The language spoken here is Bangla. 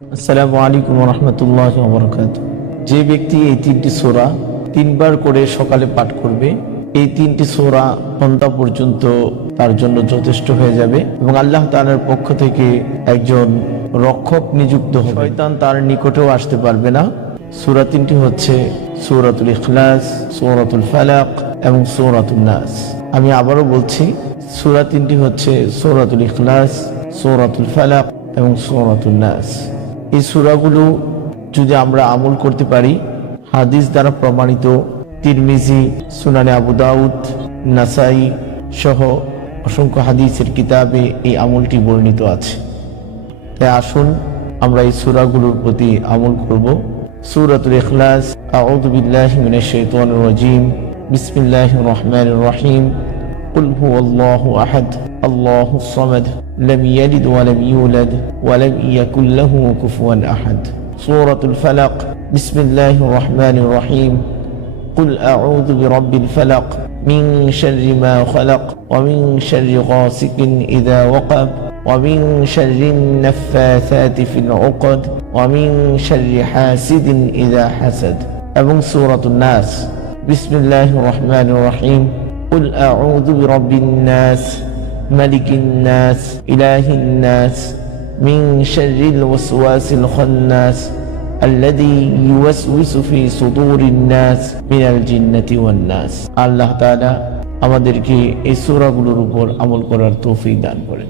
আসসালামু আলাইকুম ওয়া রাহমাতুল্লাহি ওয়া বারাকাতুহু। যে ব্যক্তি এই তিনটি সূরা তিনবার করে সকালে পাঠ করবে, এই তিনটি সূরা সন্ধ্যা পর্যন্ত তার জন্য যথেষ্ট হয়ে যাবে এবং আল্লাহ তাআলার পক্ষ থেকে একজন রক্ষক নিযুক্ত হবে। শয়তান তার নিকটেও আসতে পারবে না। সূরা তিনটি হচ্ছে সূরাতুল ইখলাস, সূরাতুল ফালাক এবং সূরাতুন নাস। আমি আবারও বলছি, সূরা তিনটি হচ্ছে সূরাতুল ইখলাস, সূরাতুল ফালাক এবং সূরাতুন নাস। এই সূরাগুলো যদি আমরা আমল করতে পারি, হাদিস দ্বারা প্রমাণিত তিরমিজি, সুনানে আবু দাউদ, নাসাই সহ অসংখ্য হাদিসের কিতাবে এই আমলটি বর্ণিত আছে। তাই আসুন আমরা এই সূরাগুলোর প্রতি আমল করব। সূরাতুল ইখলাস, আউযু বিল্লাহি মিনাশ শাইতানির রাজীম, বিসমিল্লাহির রহমানির রহিম। কুল হুয়াল্লাহু আহাদ, আল্লাহুস সামাদ, লাম ইয়ালিদ ওয়া লাম ইউলাদ ওয়া লাম ইয়াকুল লাহু কুফুয়ান আহাদ। সূরাতুল ফালাক, বিসমিল্লাহির রহমানির রহিম। কুল আউযু বিরাব্বিল ফালাক, মিন শাররি মা খালাক, ওয়া মিন শাররি গাসিকিন ইযা ওয়াকাব, ওয়া মিন শাররিন নাফফাসাতি ফিল উকদ, ওয়া মিন শাররি হাসিদিন ইযা হাসাদ। এবং সূরাতুন নাস, বিসমিল্লাহির রহমানির রহিম। কুল আউযু বিরাব্বিন নাস, মালিকিন নাস, ইলাহিন নাস, মিন শাররিল ওয়াসওয়াসিল খান্নাস, আল্লাযী ইউওয়াসওয়িসু ফি সুদুরিন নাস মিনাল জিন্নাতি ওয়ান নাস। আল্লাহ তাআলা আমাদেরকে এই সূরাগুলোর উপর আমল করার তৌফিক দান করেন।